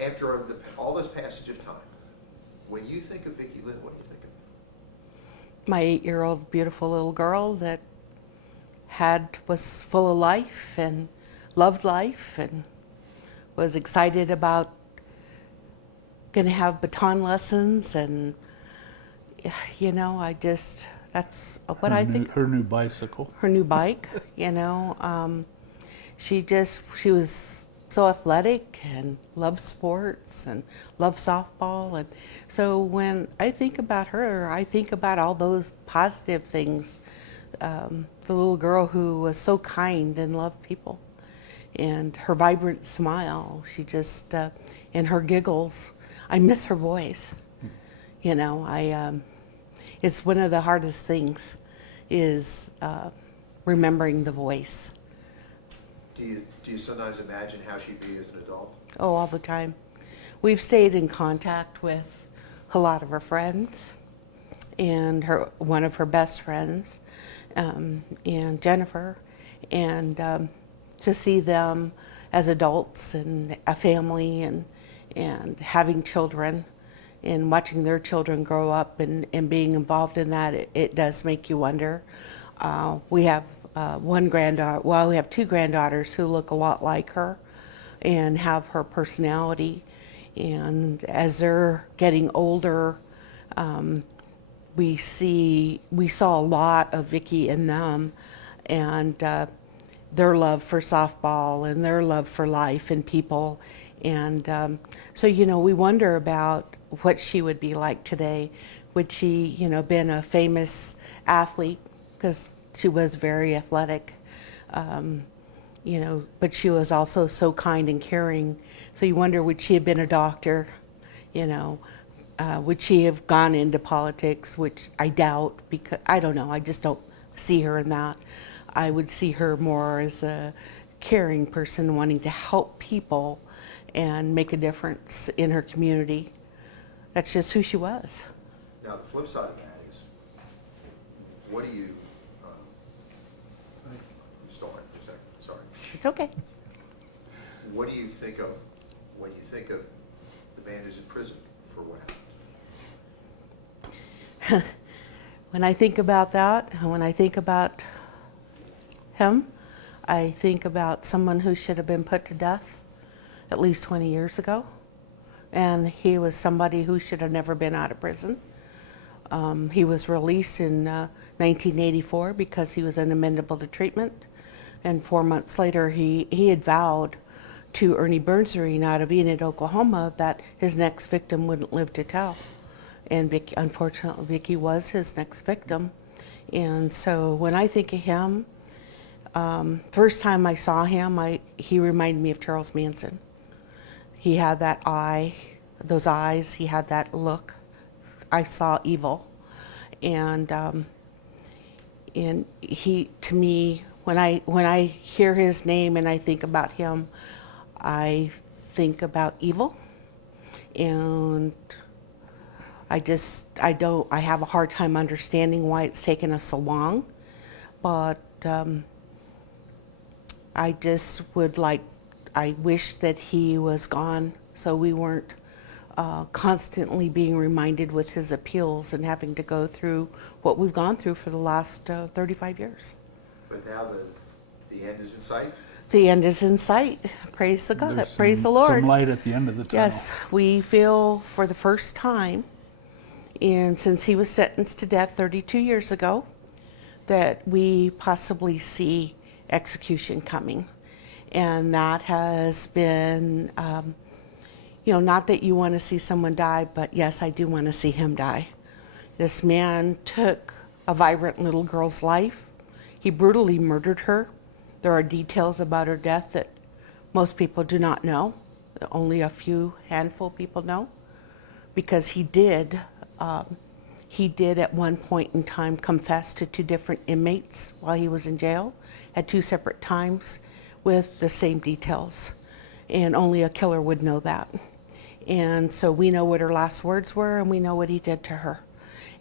after all this passage of time, when you think of Vicki Lynne, what do you think of? My 8-year-old beautiful little girl that was full of life and loved life and was excited about going to have baton lessons, and that's what I think. Her new bicycle. Her new bike, she was so athletic and loved sports and loved softball, and so when I think about her, I think about all those positive things. The little girl who was so kind and loved people, and her vibrant smile, and her giggles. I miss her voice. It's one of the hardest things is remembering the voice. Do you sometimes imagine how she'd be as an adult? Oh, all the time. We've stayed in contact with a lot of her friends, and one of her best friends, and Jennifer, and to see them as adults and a family and having children and watching their children grow up and being involved in that, it does make you wonder. We have one granddaughter, well, we have 2 granddaughters who look a lot like her and have her personality. And as they're getting older, we saw a lot of Vicki in them, and their love for softball and their love for life and people. And so, we wonder about what she would be like today. Would she, been a famous athlete, because she was very athletic, but she was also so kind and caring. So you wonder, would she have been a doctor? Would she have gone into politics, which I doubt, because I don't know, I just don't see her in that. I would see her more as a caring person wanting to help people and make a difference in her community. That's just who she was. Now, the flip side of that is, what do you, I'm sorry, for a second, sorry. It's okay. What do you think of when you think of the man who's in prison for what happened? When I think about that, and when I think about him, I think about someone who should have been put to death at least 20 years ago. And he was somebody who should have never been out of prison. He was released in 1984 because he was unamendable to treatment. And 4 months later, he had vowed to Ernie Bernstein out of Enid, Oklahoma, that his next victim wouldn't live to tell. And unfortunately, Vicki was his next victim. And so when I think of him, first time I saw him, he reminded me of Charles Manson. He had that those eyes, he had that look. I saw evil. And he, to me, when I hear his name and I think about him, I think about evil. And I have a hard time understanding why it's taken us so long. But I wish that he was gone so we weren't constantly being reminded with his appeals and having to go through what we've gone through for the last 35 years. But now the end is in sight? The end is in sight. Praise the God. Praise the Lord. Some light at the end of the tunnel. Yes, we feel for the first time, and since he was sentenced to death 32 years ago, that we possibly see execution coming. And that has been, not that you want to see someone die, but yes, I do want to see him die. This man took a vibrant little girl's life. He brutally murdered her. There are details about her death that most people do not know. Only a handful of people know, because he did at one point in time confess to 2 different inmates while he was in jail at 2 separate times with the same details, and only a killer would know that. And so we know what her last words were, and we know what he did to her.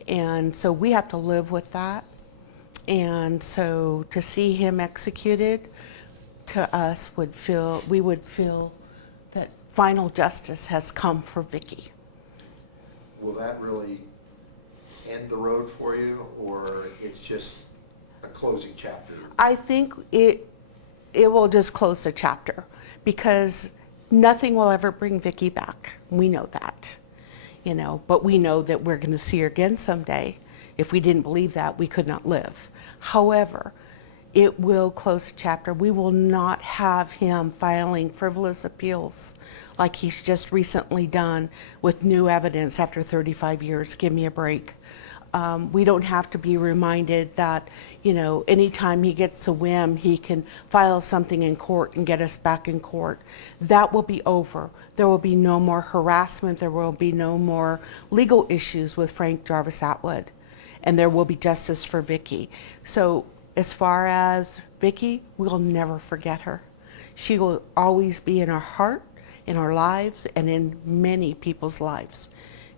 And so we have to live with that. And so to see him executed, to us we would feel that final justice has come for Vicki. Will that really end the road for you, or it's just a closing chapter? I think it will just close the chapter, because nothing will ever bring Vicki back. We know that, you know, but we know that we're going to see her again someday. If we didn't believe that, we could not live. However, it will close the chapter. We will not have him filing frivolous appeals like he's just recently done with new evidence after 35 years. Give me a break. We don't have to be reminded that, you know, anytime he gets a whim, he can file something in court and get us back in court. That will be over. There will be no more harassment. There will be no more legal issues with Frank Jarvis Atwood. And there will be justice for Vicki. So as far as Vicki, we'll never forget her. She will always be in our heart, in our lives, and in many people's lives.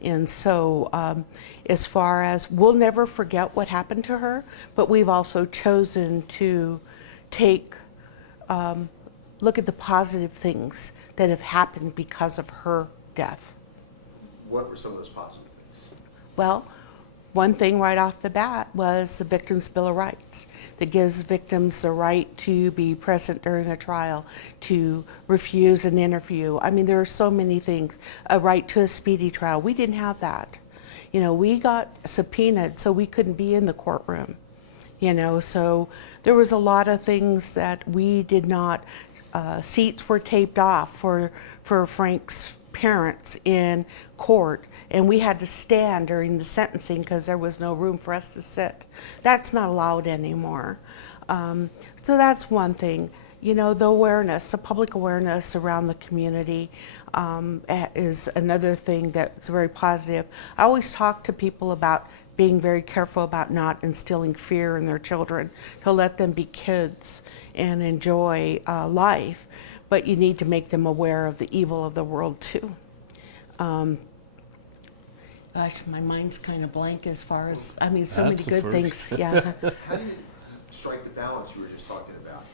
And so as far as, we'll never forget what happened to her, but we've also chosen to take, look at the positive things that have happened because of her death. What were some of those positive things? Well, one thing right off the bat was the Victims' Bill of Rights that gives victims the right to be present during a trial, to refuse an interview. I mean, there are so many things. A right to a speedy trial. We didn't have that. You know, we got subpoenaed, so we couldn't be in the courtroom. You know, so there was a lot of things that we did not, seats were taped off for Frank's parents in court, and we had to stand during the sentencing because there was no room for us to sit. That's not allowed anymore. So that's one thing. You know, the awareness, the public awareness around the community is another thing that's very positive. I always talk to people about being very careful about not instilling fear in their children, to let them be kids and enjoy life, but you need to make them aware of the evil of the world too. Gosh, my mind's kind of blank as far as, I mean, so many That's a good first. things, yeah. How do you strike the balance you were just talking about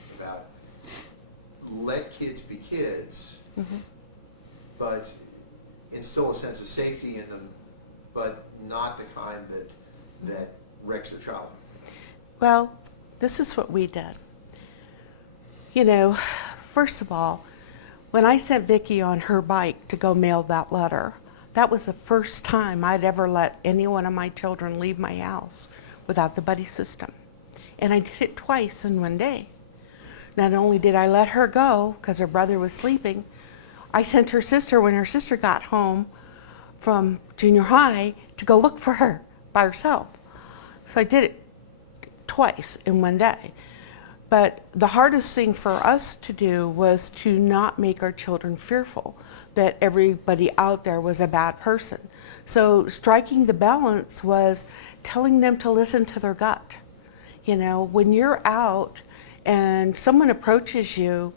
let kids be kids, but instill a sense of safety in them, but not the kind that wrecks their childhood? Well, this is what we did. You know, first of all, when I sent Vicki on her bike to go mail that letter, that was the first time I'd ever let any one of my children leave my house without the buddy system. And I did it twice in one day. Not only did I let her go because her brother was sleeping, I sent her sister when her sister got home from junior high to go look for her by herself. So I did it twice in one day. But the hardest thing for us to do was to not make our children fearful that everybody out there was a bad person. So striking the balance was telling them to listen to their gut. You know, when you're out and someone approaches you,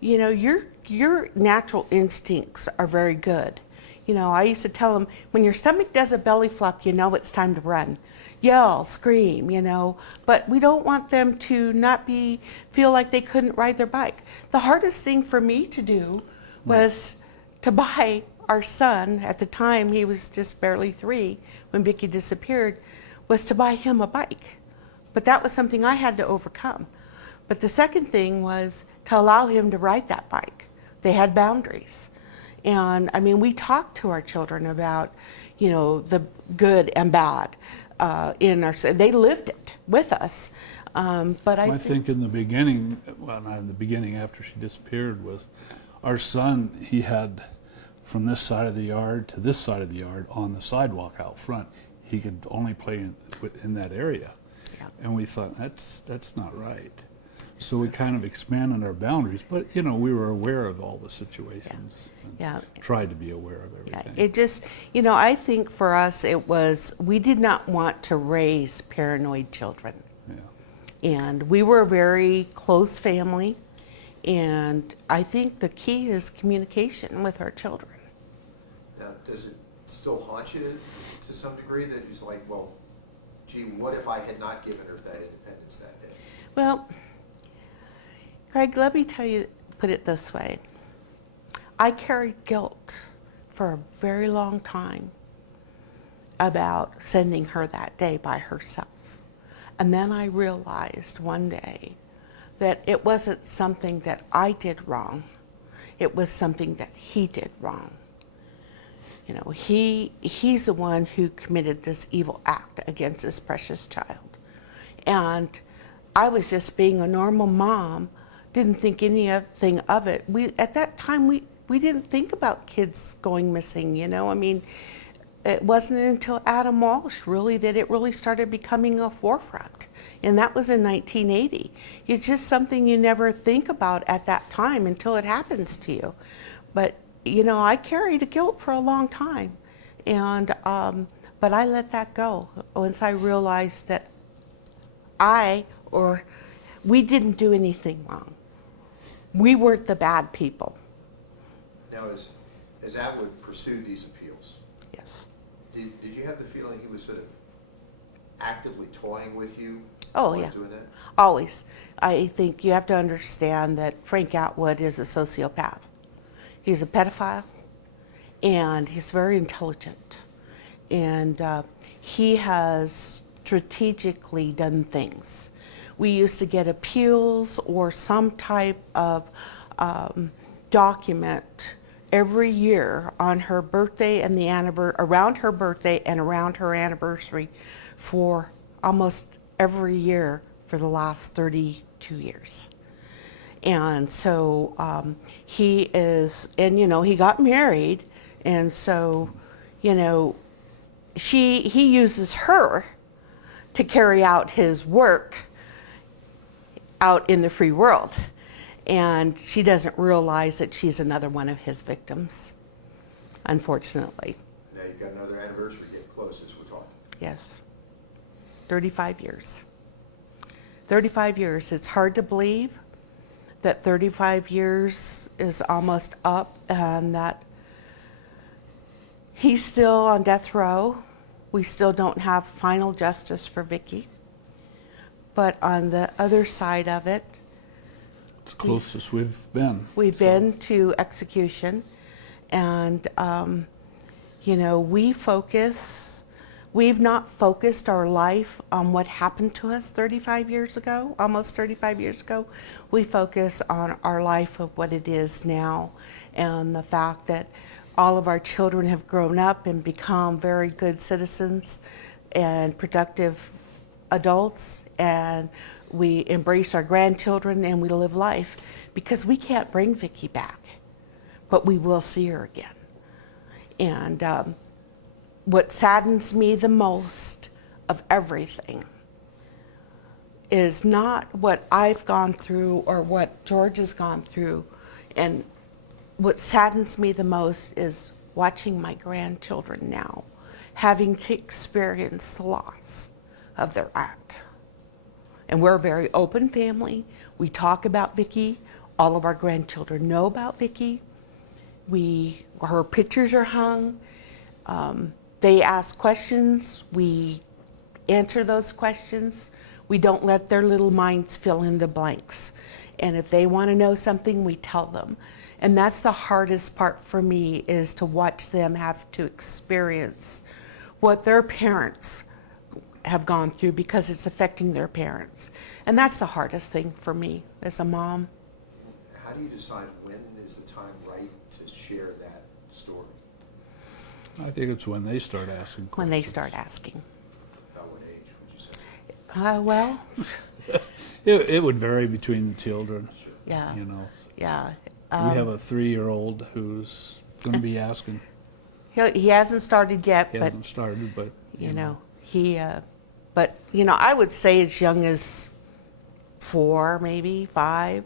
you know, your natural instincts are very good. You know, I used to tell them, when your stomach does a belly flop, you know it's time to run. Yell, scream, you know, but we don't want them to not feel like they couldn't ride their bike. The hardest thing for me to do was to buy our son, at the time he was just barely 3 when Vicki disappeared, was to buy him a bike. But that was something I had to overcome. But the second thing was to allow him to ride that bike. They had boundaries. And I mean, we talked to our children about, you know, the good and bad in our, they lived it with us. But I think in the beginning, well, not in the beginning, after she disappeared, was our son, he had from this side of the yard to this side of the yard on the sidewalk out front. He could only play in that area. Yeah. And we thought, that's not right. So we kind of expanded our boundaries, but you know, we were aware of all the situations. Yeah. And tried to be aware of everything. It just, you know, I think for us it was, we did not want to raise paranoid children. Yeah. And we were a very close family, and I think the key is communication with our children. Now, does it still haunt you to some degree, that you're like, well, gee, what if I had not given her that independence that day? Well, Craig, let me tell you, put it this way. I carried guilt for a very long time about sending her that day by herself. And then I realized one day that it wasn't something that I did wrong. It was something that he did wrong. You know, he's the one who committed this evil act against this precious child. And I was just being a normal mom, didn't think anything of it. At that time, we didn't think about kids going missing, you know. I mean, it wasn't until Adam Walsh really that it really started becoming a forefront. And that was in 1980. It's just something you never think about at that time until it happens to you. But, you know, I carried a guilt for a long time. And, but I let that go once I realized that we didn't do anything wrong. We weren't the bad people. Now, as Atwood pursued these appeals, Yes. did you have the feeling he was sort of actively toying with you? Oh, while he yeah. was doing that? Always. I think you have to understand that Frank Atwood is a sociopath. He's a pedophile, and he's very intelligent. And he has strategically done things. We used to get appeals or some type of document every year on her birthday and around her birthday and around her anniversary for almost every year for the last 32 years. And so he is, and you know, he got married, and so, you know, he uses her to carry out his work out in the free world. And she doesn't realize that she's another one of his victims, unfortunately. Now you've got another anniversary getting close as we're talking. Yes. 35 years. 35 years. It's hard to believe that 35 years is almost up and that he's still on death row. We still don't have final justice for Vicki. But on the other side of it, It's the closest we've been. we've been to execution, and you know, we've not focused our life on what happened to us 35 years ago, almost 35 years ago. We focus on our life of what it is now, and the fact that all of our children have grown up and become very good citizens and productive adults, and we embrace our grandchildren and we live life, because we can't bring Vicki back, but we will see her again. And what saddens me the most of everything is not what I've gone through or what George has gone through, and what saddens me the most is watching my grandchildren now having to experience the loss of their aunt. And we're a very open family. We talk about Vicki. All of our grandchildren know about Vicki. Her pictures are hung. They ask questions. We answer those questions. We don't let their little minds fill in the blanks. And if they want to know something, we tell them. And that's the hardest part for me, is to watch them have to experience what their parents have gone through, because it's affecting their parents. And that's the hardest thing for me as a mom. How do you decide when is the time right to share that story? I think it's when they start asking questions. When they start asking. About what age would you say? Well, It would vary between the children, yeah, you know. yeah. We have a 3-year-old who's going to be asking. He hasn't started yet, He but hasn't started, but you know, but you know, I would say as young as 4, maybe 5.